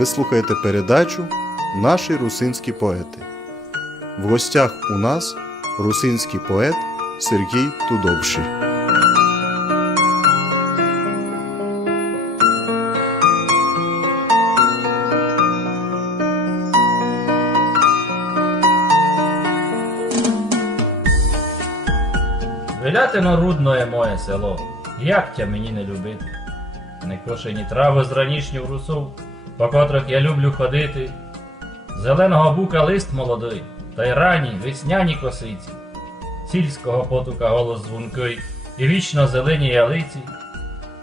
Ви слухаєте передачу «Наші русинські поети». В гостях у нас русинський поет Сергій Тудовший. Велятино рудное моє село, як тя мені не любити? Не кошені трави з ранішніх русов, по котрих я люблю ходити. Зеленого бука лист молодий, та й ранні весняні косиці. Сільського потука голос дзвонкий і вічно зелені ялиці.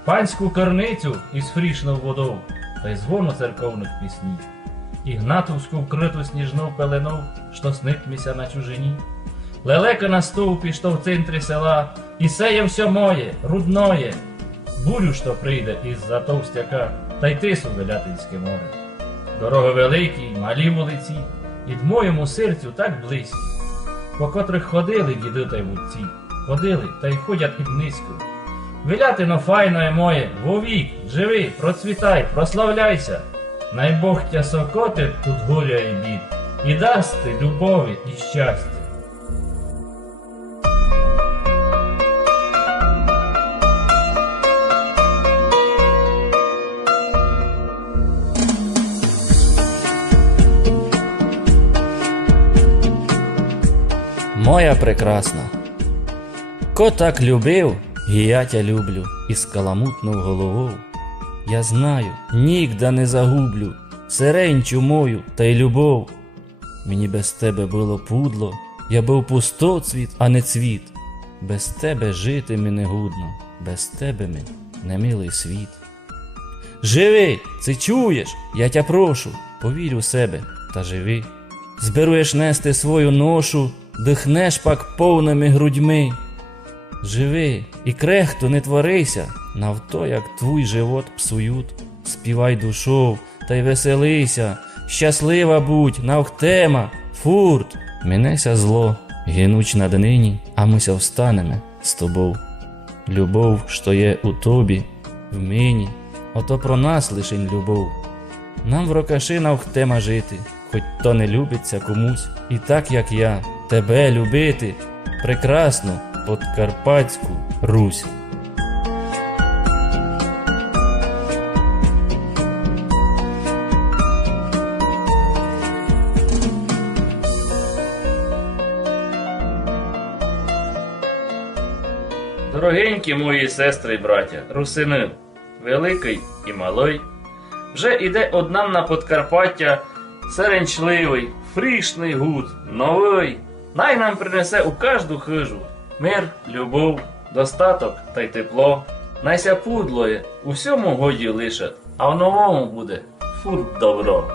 Панську корницю із фрішною водою, та й дзвону церковних піснів. Ігнатовську вкриту сніжну пелену, що снить міся на чужині. Лелека на стовпі, що в центрі села, і сеє все моє, рудное. Бурю, що прийде із-за товстяка, та й тису Велятинське море. Дороги великі, малі вулиці, і моєму серцю так близькі, по котрих ходили діди та й вудці, ходили та й ходять і низько. Велятино файное моє, вовік, живи, процвітай, прославляйся. Най Бог тя сокотить тут горя і бід, і дасть ти любові і щастя. Моя прекрасна, ко так любив, і я тя люблю, із каламутною головою. Я знаю, нігда не загублю сиренчу мою та й любов. Мені без тебе було пудло, я був пустоцвіт, а не цвіт. Без тебе жити мені гудно, без тебе ми немилий світ. Живи, це чуєш, я тя прошу, повір у себе та живи. Зберуєш нести свою ношу, дихнеш пак повними грудьми. Живи і крехто не творися, навто, як твій живот псують. Співай душов та й веселися, щаслива будь, навхтема, фурт. Минеся зло, гинуч над нині, а мися встанемо з тобою. Любов, що є у тобі, в мені, ото про нас лишень любов. Нам в рокаши навхтема жити, хоч то не любиться комусь, і так, як я, тебе любити, прекрасну Подкарпатську Русь. Дорогенькі мої сестри і браття, русини, великий і малий, вже іде од нам на Подкарпаття серенчливий, фрішний гуд, новий. Най нам принесе у кожну хижу мир, любов, достаток та й тепло. Найся пудлоє у всьому годі лише, а в новому буде фурт добро.